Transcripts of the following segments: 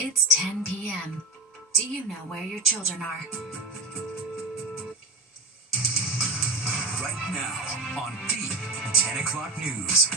It's 10 p.m. Do you know where your children are? Right now on the 10 o'clock news.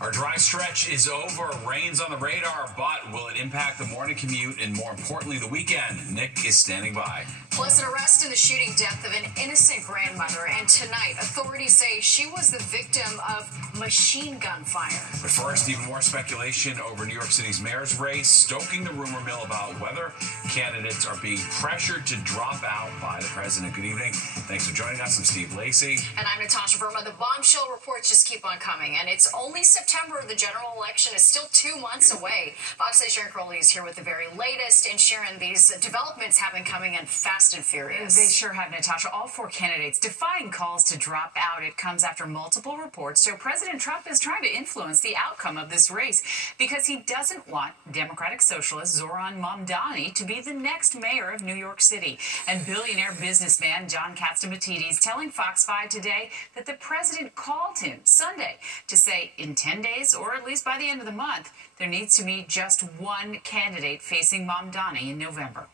Our dry stretch is over. Rain's on the radar, but will it impact the morning commute and, more importantly, the weekend? Nick is standing by. Plus, an arrest in the shooting death of an innocent grandmother. And tonight, authorities say she was the victim of machine gun fire. But first, even more speculation over New York City's mayor's race, stoking the rumor mill about whether candidates are being pressured to drop out by the president. Good evening. Thanks for joining us. I'm Steve Lacey. And I'm Natasha Verma. The bombshell reports just keep on coming. And it's only September. The general election is still 2 months away. Fox 8's Sharon Crowley is here with the very latest. And Sharon, these developments have been coming in fast and furious. They sure have, Natasha. All 4 candidates defying calls to drop out. It comes after multiple reports show President Trump is trying to influence the outcome of this race because he doesn't want Democratic Socialist Zoran Mamdani to be the next mayor of New York City. And billionaire businessman John Catsimatidis telling Fox 5 today that the president called him Sunday to say in 10 days, or at least by the end of the month, there needs to be just one candidate facing Mamdani in November.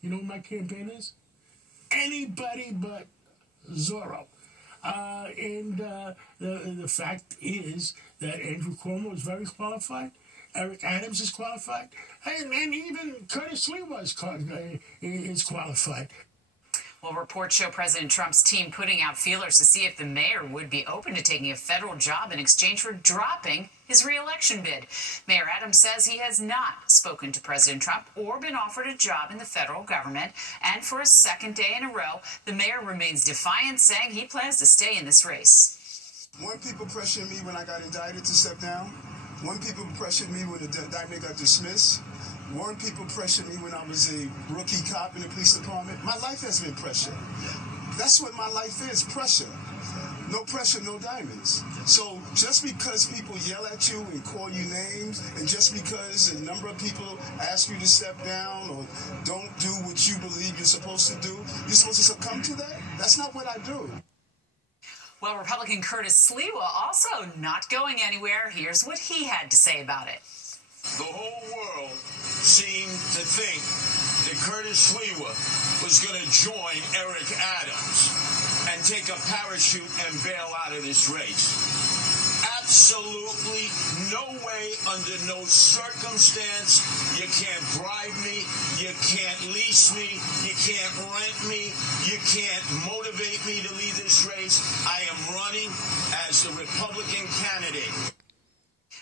You know what my campaign is? Anybody but Zorro. The fact is that Andrew Cuomo is very qualified. Eric Adams is qualified. And even Curtis Sliwa is qualified. Well, reports show President Trump's team putting out feelers to see if the mayor would be open to taking a federal job in exchange for dropping his re-election bid. Mayor Adams says he has not spoken to President Trump or been offered a job in the federal government. And for a second day in a row, the mayor remains defiant, saying he plans to stay in this race. One, people pressured me when I got indicted to step down. One, people pressured me when the indictment got dismissed. One, people pressured me when I was a rookie cop in the police department. My life has been pressure. That's what my life is, pressure. No pressure, no diamonds. So just because people yell at you and call you names, and just because a number of people ask you to step down or don't do what you believe you're supposed to do, you're supposed to succumb to that? That's not what I do. Well, Republican Curtis Sliwa also not going anywhere. Here's what he had to say about it. The whole world seemed to think that Curtis Sliwa was going to join Eric Adams and take a parachute and bail out of this race. Absolutely no way, under no circumstance. You can't bribe me. You can't lease me. You can't rent me. You can't motivate me to lead this race. I am running as the Republican candidate.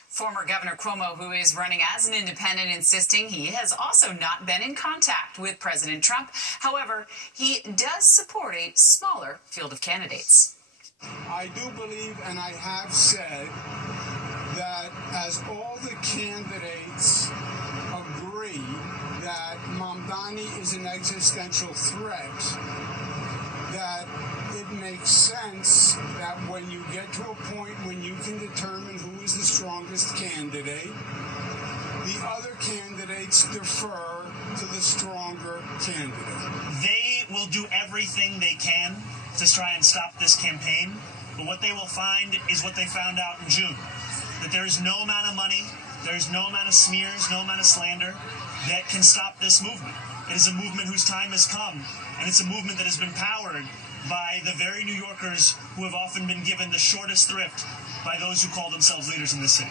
Former Governor Cuomo, who is running as an independent, insisting he has also not been in contact with President Trump. However, he does support a smaller field of candidates. I do believe, and I have said, that as all the candidates agree that Mamdani is an existential threat, that it makes sense that when you get to a point when you can determine who is the strongest candidate, the other candidates defer to the stronger candidate. They will do everything they can to try and stop this campaign, but what they will find is what they found out in June, that there is no amount of money, there is no amount of smears, no amount of slander that can stop this movement. It is a movement whose time has come, and it's a movement that has been powered by the very New Yorkers who have often been given the shortest thrift by those who call themselves leaders in this city.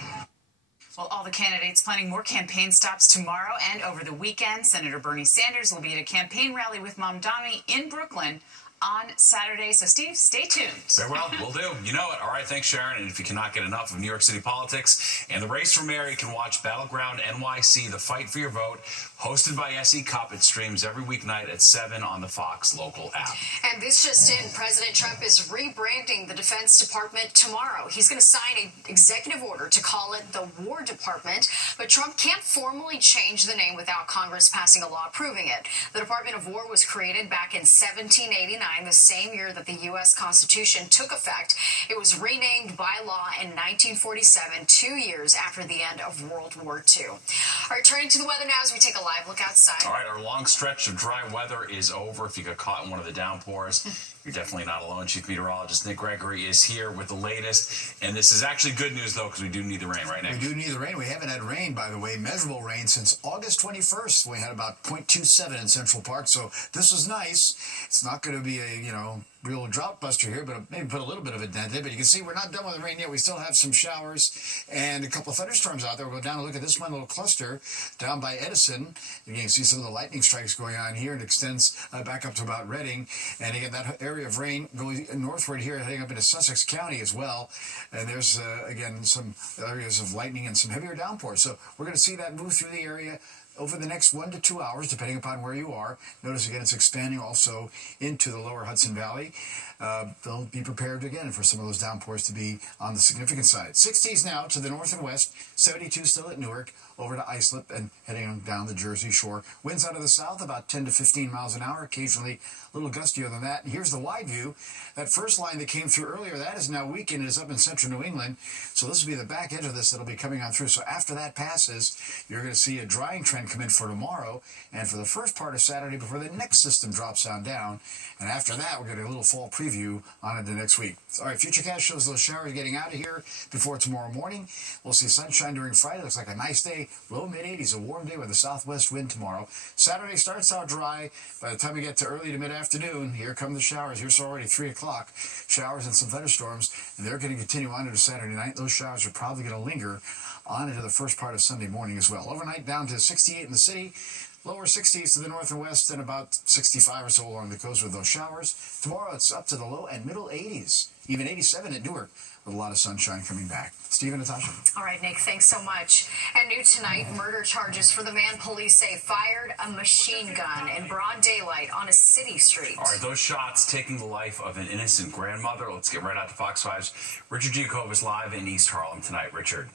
Well, all the candidates planning more campaign stops tomorrow and over the weekend. Senator Bernie Sanders will be at a campaign rally with Mamdani in Brooklyn on Saturday. So, Steve, stay tuned. Very well, will do. You know it. All right, thanks, Sharon. And if you cannot get enough of New York City politics and the race for mayor, you can watch Battleground NYC, The Fight for Your Vote, hosted by S.E. Cupp. It streams every weeknight at 7 on the Fox local app. And this just in, President Trump is rebranding the Defense Department tomorrow. He's going to sign an executive order to call it the War Department, but Trump can't formally change the name without Congress passing a law approving it. The Department of War was created back in 1789 1889, the same year that the U.S. Constitution took effect. It was renamed by law in 1947, 2 years after the end of World War II. All right, turning to the weather now as we take a live look outside. All right, our long stretch of dry weather is over. If you got caught in one of the downpours, you're definitely not alone. Chief Meteorologist Nick Gregory is here with the latest. And this is actually good news, though, because we do need the rain, right, Nick? We do need the rain. We haven't had rain, by the way, measurable rain, since August 21st. We had about 0.27 in Central Park, so this was nice. It's not going to be a, real drought buster here, but maybe put a little bit of a dent in. But you can see we're not done with the rain yet. We still have some showers and a couple of thunderstorms out there. We'll go down and look at this one little cluster down by Edison. You can see some of the lightning strikes going on here. It extends back up to about Reading. And again, that area of rain going northward here, heading up into Sussex County as well. And there's, again, some areas of lightning and some heavier downpours. So we're going to see that move through the area over the next 1 to 2 hours, depending upon where you are. Notice, again, it's expanding also into the lower Hudson Valley. They'll be prepared, again, for some of those downpours to be on the significant side. 60s now to the north and west, 72 still at Newark, over to Islip and heading down the Jersey Shore. Winds out of the south about 10 to 15 miles an hour, occasionally a little gustier than that. And here's the wide view. That first line that came through earlier, that is now weakened. It is up in central New England. So this will be the back edge of this that'll be coming on through. So after that passes, you're going to see a drying trend come in for tomorrow and for the first part of Saturday before the next system drops on down. And after that, we're getting a little fall preview on it the next week. All right, Futurecast shows those showers getting out of here before tomorrow morning. We'll see sunshine during Friday. Looks like a nice day, low mid-80s, a warm day with a southwest wind tomorrow. Saturday starts out dry. By the time we get to early to mid-afternoon, here come the showers. Here's already 3 o'clock. Showers and some thunderstorms, and they're going to continue on into Saturday night. Those showers are probably going to linger on into the first part of Sunday morning as well. Overnight down to 68 in the city. Lower 60s to the north and west, and about 65 or so along the coast with those showers. Tomorrow it's up to the low and middle 80s, even 87 at Newark, with a lot of sunshine coming back. Steve and Natasha. All right, Nick, thanks so much. And new tonight, murder charges for the man police say fired a machine gun in broad daylight on a city street. All right, those shots taking the life of an innocent grandmother. Let's get right out to Fox 5's Richard Giacobbe live in East Harlem tonight. Richard.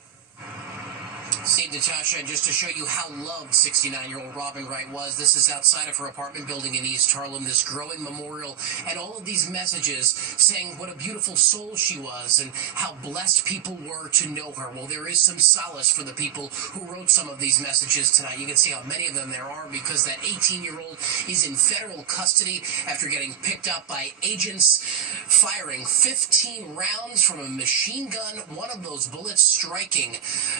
Steve, Natasha, and just to show you how loved 69-year-old Robin Wright was, this is outside of her apartment building in East Harlem, this growing memorial, and all of these messages saying what a beautiful soul she was and how blessed people were to know her. Well, there is some solace for the people who wrote some of these messages tonight. You can see how many of them there are because that 18-year-old is in federal custody after getting picked up by agents firing 15 rounds from a machine gun, one of those bullets striking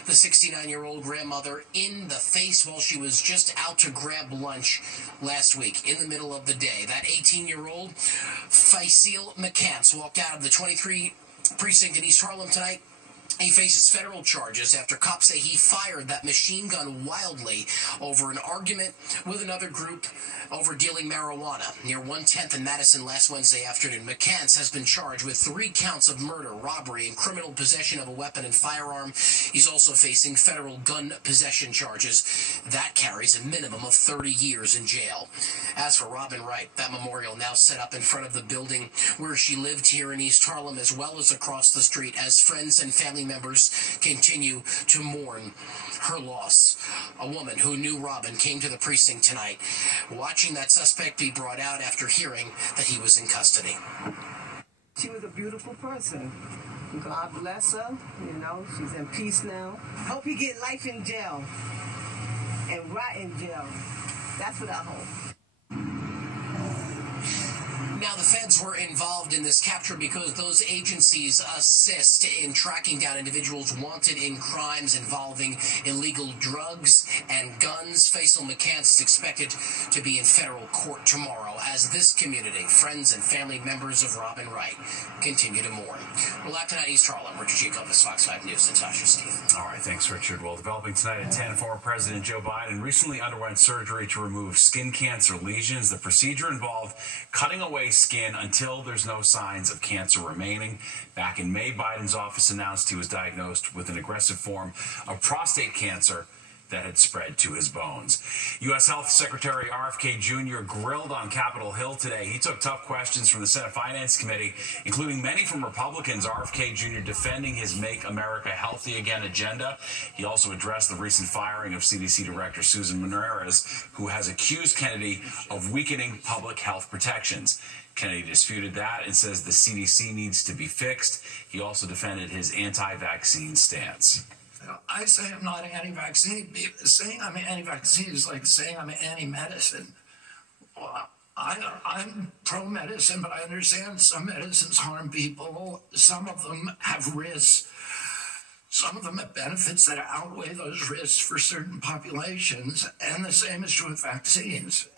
the 69-year-old grandmother in the face while she was just out to grab lunch last week in the middle of the day. That 18-year-old Faisal McCants walked out of the 23 precinct in East Harlem tonight. He faces federal charges after cops say he fired that machine gun wildly over an argument with another group over dealing marijuana near 110th and Madison last Wednesday afternoon. McCants has been charged with 3 counts of murder, robbery, and criminal possession of a weapon and firearm. He's also facing federal gun possession charges. That carries a minimum of 30 years in jail. As for Robin Wright, that memorial now set up in front of the building where she lived here in East Harlem as well as across the street as friends and family members continue to mourn her loss. A woman who knew Robin came to the precinct tonight, watching that suspect be brought out after hearing that he was in custody. She was a beautiful person. God bless her. She's in peace now. Hope he get life in jail and rot in jail. That's what I hope. Now, the feds were involved in this capture because those agencies assist in tracking down individuals wanted in crimes involving illegal drugs and guns. Faisal McCants is expected to be in federal court tomorrow as this community, friends and family members of Robin Wright, continue to mourn. We're live tonight, East Harlem. Richard Giacobbe, Fox 5 News. Natasha, Steve. All right, thanks, Richard. Well, developing tonight at 10, former President Joe Biden recently underwent surgery to remove skin cancer lesions. The procedure involved cutting away skin until there's no signs of cancer remaining. Back in May, Biden's office announced he was diagnosed with an aggressive form of prostate cancer. that had spread to his bones. U.S. Health Secretary RFK Jr. grilled on Capitol Hill today. He took tough questions from the Senate Finance Committee, including many from Republicans. RFK Jr. defending his Make America Healthy Again agenda. He also addressed the recent firing of CDC Director Susan Ramirez, who has accused Kennedy of weakening public health protections. Kennedy disputed that and says the CDC needs to be fixed. He also defended his anti-vaccine stance. I say I'm not anti-vaccine. Saying I'm anti-vaccine is like saying I'm anti-medicine. Well, I'm pro-medicine, but I understand some medicines harm people. Some of them have risks. Some of them have benefits that outweigh those risks for certain populations, and the same is true with vaccines.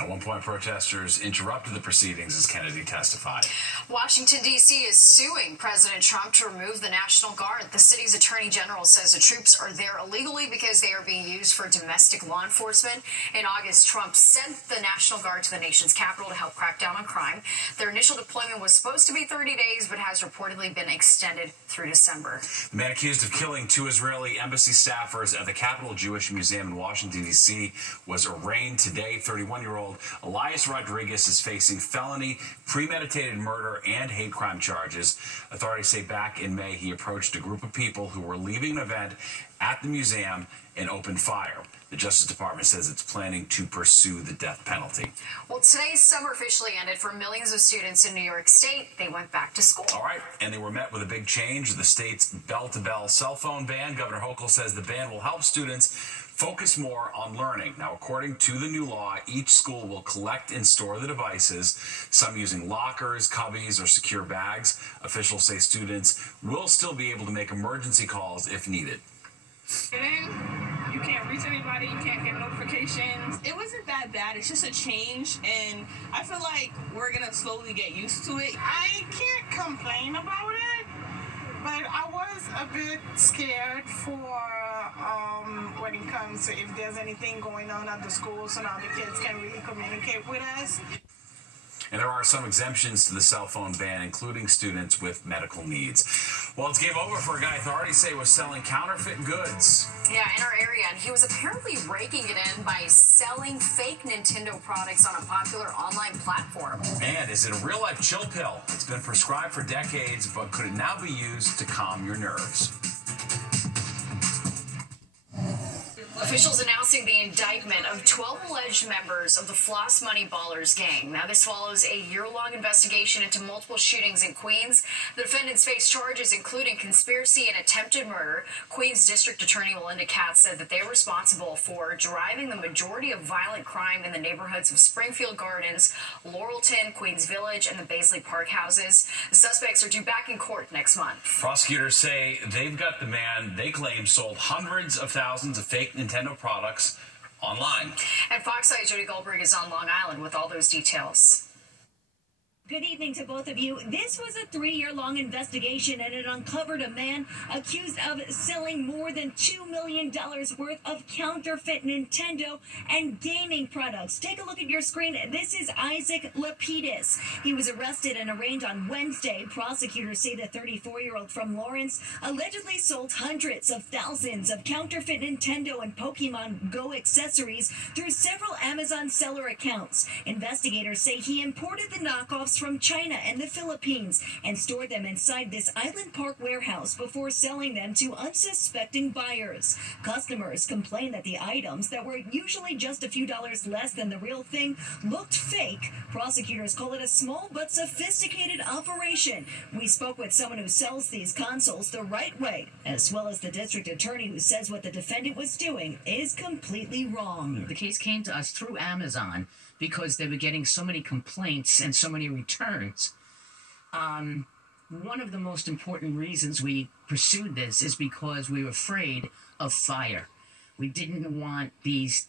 At one point, protesters interrupted the proceedings as Kennedy testified. Washington, D.C. is suing President Trump to remove the National Guard. The city's attorney general says the troops are there illegally because they are being used for domestic law enforcement. In August, Trump sent the National Guard to the nation's capital to help crack down on crime. Their initial deployment was supposed to be 30 days, but has reportedly been extended through December. The man accused of killing 2 Israeli embassy staffers at the Capitol Jewish Museum in Washington, D.C. was arraigned today. 31-year-old Elias Rodriguez is facing felony, premeditated murder, and hate crime charges. Authorities say back in May he approached a group of people who were leaving an event at the museum and opened fire. The Justice Department says it's planning to pursue the death penalty. Well, today's summer officially ended for millions of students in New York State. They went back to school. All right, and they were met with a big change. The state's bell-to-bell cell phone ban. Governor Hochul says the ban will help students focus more on learning. Now, according to the new law, each school will collect and store the devices, some using lockers, cubbies, or secure bags. Officials say students will still be able to make emergency calls if needed. You can't reach anybody, you can't get notifications. It wasn't that bad, it's just a change, and I feel like we're gonna slowly get used to it. I can't complain about it, but I was a bit scared for when it comes to if there's anything going on at the school, so now the kids can really communicate with us. And there are some exemptions to the cell phone ban, including students with medical needs. Well, it's game over for a guy authorities say was selling counterfeit goods. Yeah, in our area, and he was apparently raking it in by selling fake Nintendo products on a popular online platform. And is it a real-life chill pill? It's been prescribed for decades, but could it now be used to calm your nerves? Officials announcing the indictment of 12 alleged members of the Floss Money Ballers gang. Now, this follows a year-long investigation into multiple shootings in Queens. The defendants face charges including conspiracy and attempted murder. Queens District Attorney Melinda Katz said that they're responsible for driving the majority of violent crime in the neighborhoods of Springfield Gardens, Laurelton, Queens Village, and the Baisley Park houses. The suspects are due back in court next month. Prosecutors say they've got the man they claim sold hundreds of thousands of fake Nintendo products online. And Fox 8's Jody Goldberg is on Long Island with all those details. Good evening to both of you. This was a 3-year-long investigation, and it uncovered a man accused of selling more than $2 million worth of counterfeit Nintendo and gaming products. Take a look at your screen. This is Isaac Lapidus. He was arrested and arraigned on Wednesday. Prosecutors say the 34-year-old from Lawrence allegedly sold hundreds of thousands of counterfeit Nintendo and Pokemon Go accessories through several Amazon seller accounts. Investigators say he imported the knockoffs from China and the Philippines and stored them inside this Island Park warehouse before selling them to unsuspecting buyers. Customers complained that the items that were usually just a few dollars less than the real thing looked fake. Prosecutors call it a small but sophisticated operation. We spoke with someone who sells these consoles the right way, as well as the district attorney who says what the defendant was doing is completely wrong. The case came to us through Amazon because they were getting so many complaints and so many returns. One of the most important reasons we pursued this is because we were afraid of fire. We didn't want these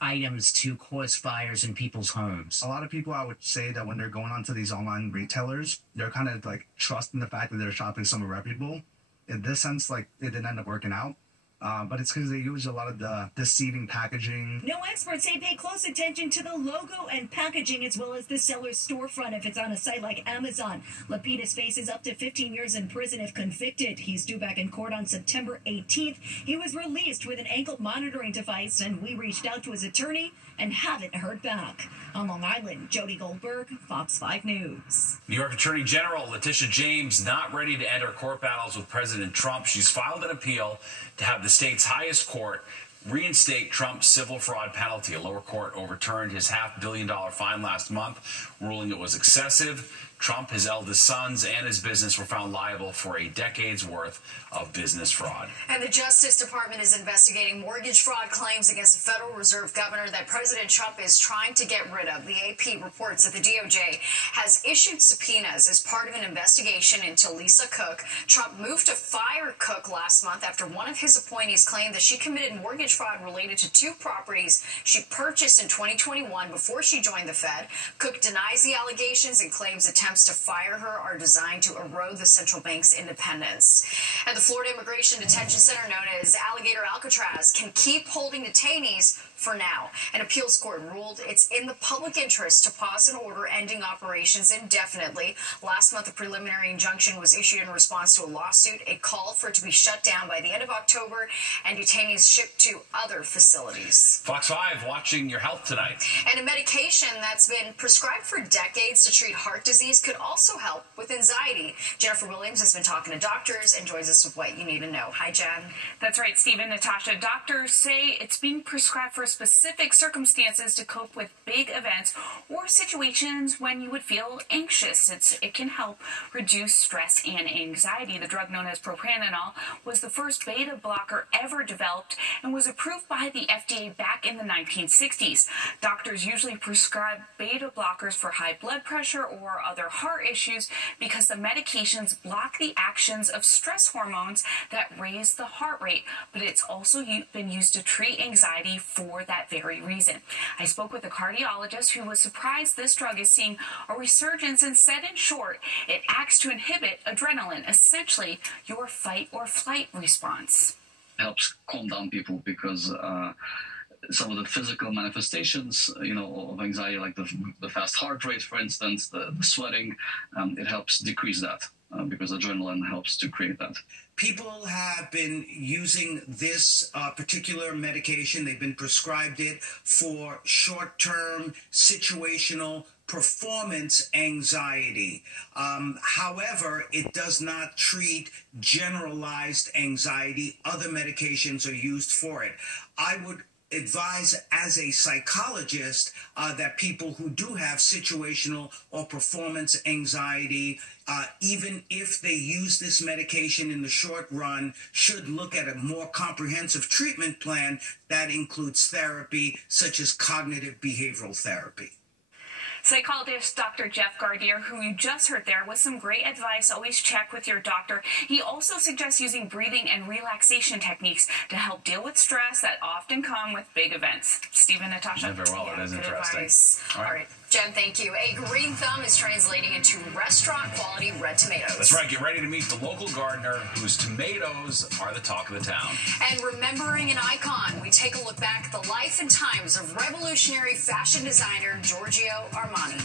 items to cause fires in people's homes. A lot of people, I would say that when they're going onto these online retailers, they're kind of like trusting the fact that they're shopping somewhere reputable. In this sense, like, it didn't end up working out. but it's because they use a lot of the deceiving packaging. No experts say pay close attention to the logo and packaging as well as the seller's storefront if it's on a site like Amazon. Lapidus faces up to 15 years in prison if convicted. He's due back in court on September 18th. He was released with an ankle monitoring device, and we reached out to his attorney and haven't heard back. On Long Island, Jody Goldberg, Fox 5 News. New York Attorney General Letitia James not ready to enter court battles with President Trump. She's filed an appeal to have the state's highest court reinstate Trump's civil fraud penalty. A lower court overturned his $500 million fine last month, ruling it was excessive. Trump, his eldest sons, and his business were found liable for a decade's worth of business fraud. And the Justice Department is investigating mortgage fraud claims against the Federal Reserve governor that President Trump is trying to get rid of. The AP reports that the DOJ has issued subpoenas as part of an investigation into Lisa Cook. Trump moved to fire Cook last month after one of his appointees claimed that she committed mortgage fraud related to 2 properties she purchased in 2021 before she joined the Fed. Cook denies the allegations and claims attempts to fire her are designed to erode the central bank's independence. And the Florida Immigration Detention Center, known as Alligator Alcatraz, can keep holding detainees for now. An appeals court ruled it's in the public interest to pause an order ending operations indefinitely. Last month, a preliminary injunction was issued in response to a lawsuit. It called for it to be shut down by the end of October and detainees shipped to other facilities. Fox 5 watching your health tonight. And a medication that's been prescribed for decades to treat heart disease could also help with anxiety. Jennifer Williams has been talking to doctors and joins us with what you need to know. Hi, Jen. That's right, Steve and Natasha. Doctors say it's being prescribed for specific circumstances to cope with big events or situations when you would feel anxious. It can help reduce stress and anxiety. The drug known as propranolol was the first beta blocker ever developed and was approved by the FDA back in the 1960s. Doctors usually prescribe beta blockers for high blood pressure or other heart issues because the medications block the actions of stress hormones that raise the heart rate, but it's also been used to treat anxiety for that very reason. I spoke with a cardiologist who was surprised this drug is seeing a resurgence and said, in short, it acts to inhibit adrenaline, essentially your fight or flight response. Helps calm down people because some of the physical manifestations, of anxiety, like the fast heart rate, for instance, the sweating, it helps decrease that because adrenaline helps to create that. People have been using this particular medication. They've been prescribed it for short-term situational performance anxiety. However, it does not treat generalized anxiety. Other medications are used for it. I would advise as a psychologist that people who do have situational or performance anxiety, even if they use this medication in the short run, should look at a more comprehensive treatment plan that includes therapy such as cognitive behavioral therapy. Psychologist Dr. Jeff Gardier, who you just heard there, with some great advice. Always check with your doctor. He also suggests using breathing and relaxation techniques to help deal with stress that often come with big events. Steve and Natasha. Yeah, very well. Yeah, it is good interesting. advice. All right. Jen, thank you. A green thumb is translating into restaurant-quality red tomatoes. That's right. Get ready to meet the local gardener whose tomatoes are the talk of the town. And remembering an icon, we take a look back at the life and times of revolutionary fashion designer Giorgio Armani.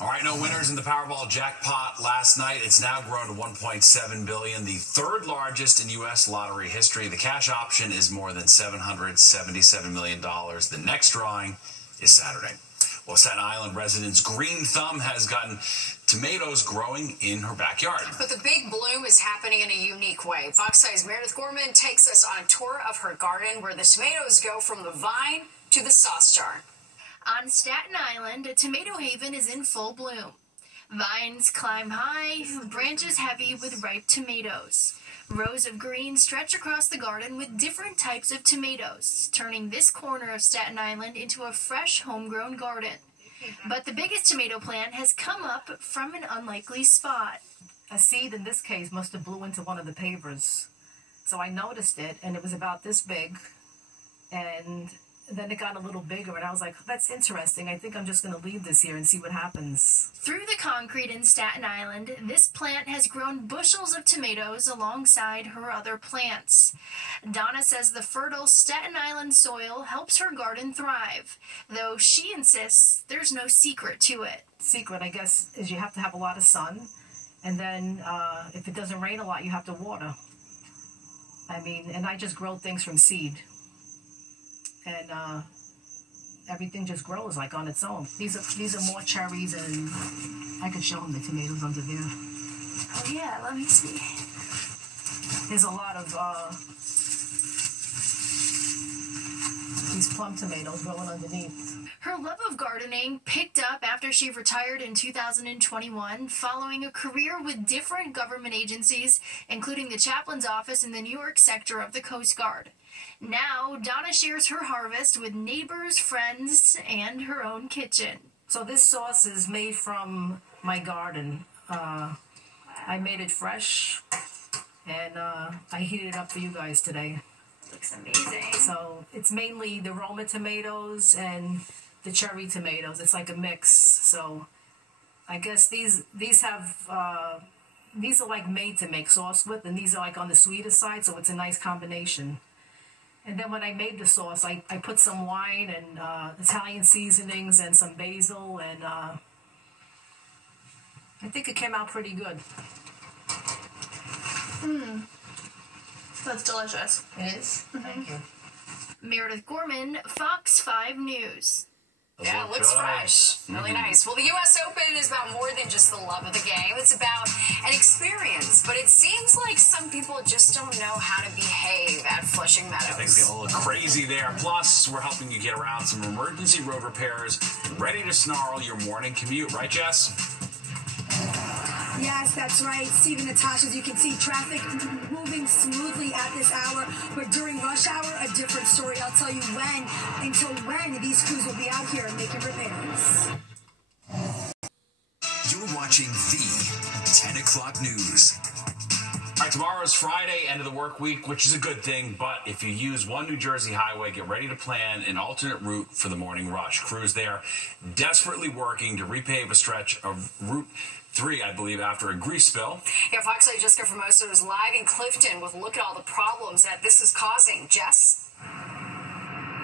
All right, no winners in the Powerball jackpot last night. It's now grown to $1.7 billion, the third largest in U.S. lottery history. The cash option is more than $777 million. The next drawing is Saturday. Well, Staten Island residents' green thumb has gotten tomatoes growing in her backyard. But the big bloom is happening in a unique way. Fox 5's Meredith Gorman takes us on a tour of her garden where the tomatoes go from the vine to the sauce jar. On Staten Island, a tomato haven is in full bloom. Vines climb high, branches heavy with ripe tomatoes. Rows of green stretch across the garden with different types of tomatoes, turning this corner of Staten Island into a fresh, homegrown garden. But the biggest tomato plant has come up from an unlikely spot. A seed in this case must have blew into one of the pavers. So I noticed it, and it was about this big, and then it got a little bigger, and I was like, that's interesting. I think I'm just going to leave this here and see what happens. Through the concrete in Staten Island, this plant has grown bushels of tomatoes alongside her other plants. Donna says the fertile Staten Island soil helps her garden thrive, though she insists there's no secret to it. Secret, I guess, is you have to have a lot of sun, and then if it doesn't rain a lot, you have to water. I mean, and I just grow things from seed. And everything just grows like on its own. These are more cherries, and I could show them the tomatoes under there. Oh yeah, let me see. There's a lot of these plum tomatoes growing underneath. Her love of gardening picked up after she retired in 2021, following a career with different government agencies, including the chaplain's office in the New York sector of the Coast Guard. Now, Donna shares her harvest with neighbors, friends, and her own kitchen. So this sauce is made from my garden. I made it fresh, and I heated it up for you guys today. Looks amazing. So it's mainly the Roma tomatoes and the cherry tomatoes. It's like a mix. So I guess these are like made to make sauce with, and these are like on the sweeter side, so it's a nice combination. And then when I made the sauce, I put some wine and Italian seasonings and some basil, and I think it came out pretty good. That's delicious. It is? Thank you. Meredith Gorman, Fox 5 News. Yeah, it looks fresh. Really nice. Well, the U.S. Open is about more than just the love of the game. It's about an experience. But it seems like some people just don't know how to behave at Flushing Meadows. Things get a little crazy there. Plus, we're helping you get around some emergency road repairs, ready to snarl your morning commute. Right, Jess? Yes, that's right. Steve and Natasha, as you can see, traffic moving smoothly at this hour. But during rush hour, a different story. I'll tell you until when these crews will be out here making repairs. You're watching the 10 o'clock news. All right, tomorrow is Friday, end of the work week, which is a good thing. But if you use one New Jersey highway, get ready to plan an alternate route for the morning rush. Crews there desperately working to repave a stretch of Route 3, I believe, after a grease spill. Yeah, Fox 8 Jessica Formoso is live in Clifton with a look at all the problems that this is causing. Jess?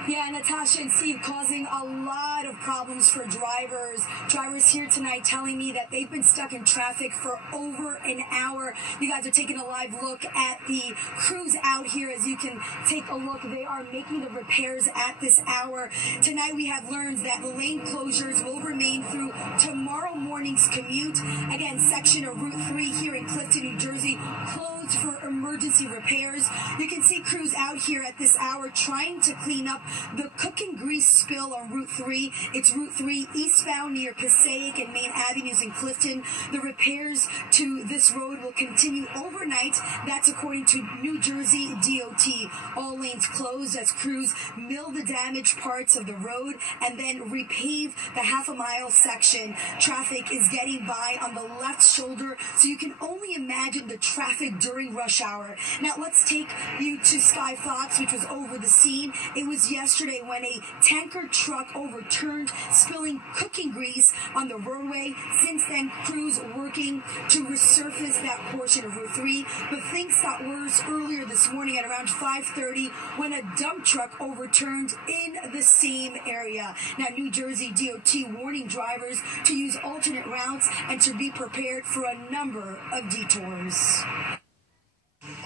Yeah, Natasha and Steve, causing a lot of problems for drivers. Drivers here tonight telling me that they've been stuck in traffic for over an hour. You guys are taking a live look at the crews out here. As you can take a look, they are making the repairs at this hour. Tonight we have learned that the lane closures will remain through tomorrow morning's commute. Again, section of Route 3 here in Clifton, New Jersey, closed for emergency repairs. You can see crews out here at this hour trying to clean up the cooking grease spill on Route 3. It's Route 3 eastbound near Passaic and Main Avenues in Clifton. The repairs to this road will continue overnight. That's according to New Jersey DOT. All lanes closed as crews mill the damaged parts of the road and then repave the half-a-mile section. Traffic is getting by on the left shoulder, so you can only imagine the traffic during rush hour. Now let's take you to Sky Fox, which was over the scene. It was yesterday when a tanker truck overturned, spilling cooking grease on the roadway. Since then, crews working to resurface that portion of Route 3. But things got worse earlier this morning at around 5:30 when a dump truck overturned in the same area. Now, New Jersey DOT warning drivers to use alternate routes and to be prepared for a number of detours.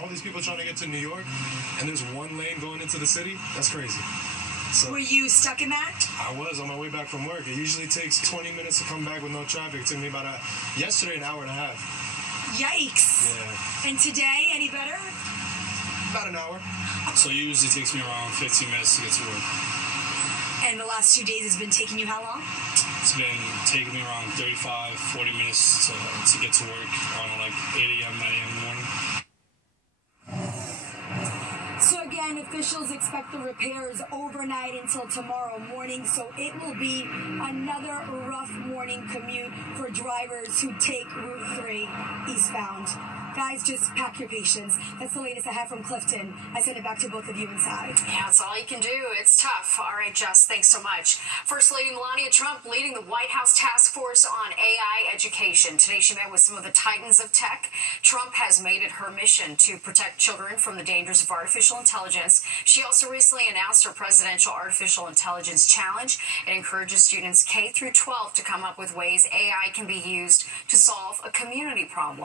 All these people trying to get to New York, and there's one lane going into the city. That's crazy. So, were you stuck in that? I was on my way back from work. It usually takes 20 minutes to come back with no traffic. It took me about yesterday an hour and a half. Yikes. Yeah. And today, any better? About an hour. So it usually takes me around 15 minutes to get to work. And the last 2 days has been taking you how long? It's been taking me around 35, 40 minutes to get to work on like 8 a.m., 9 a.m. in the morning. So again, officials expect the repairs overnight until tomorrow morning, so it will be another rough morning commute for drivers who take Route 3 eastbound. Guys, just pack your patience. That's the latest I have from Clifton. I send it back to both of you inside. Yeah, that's all you can do. It's tough. All right, Jess, thanks so much. First Lady Melania Trump leading the White House task force on AI education. Today she met with some of the titans of tech. Trump has made it her mission to protect children from the dangers of artificial intelligence. She also recently announced her presidential artificial intelligence challenge. It encourages students K through 12 to come up with ways AI can be used to solve a community problem.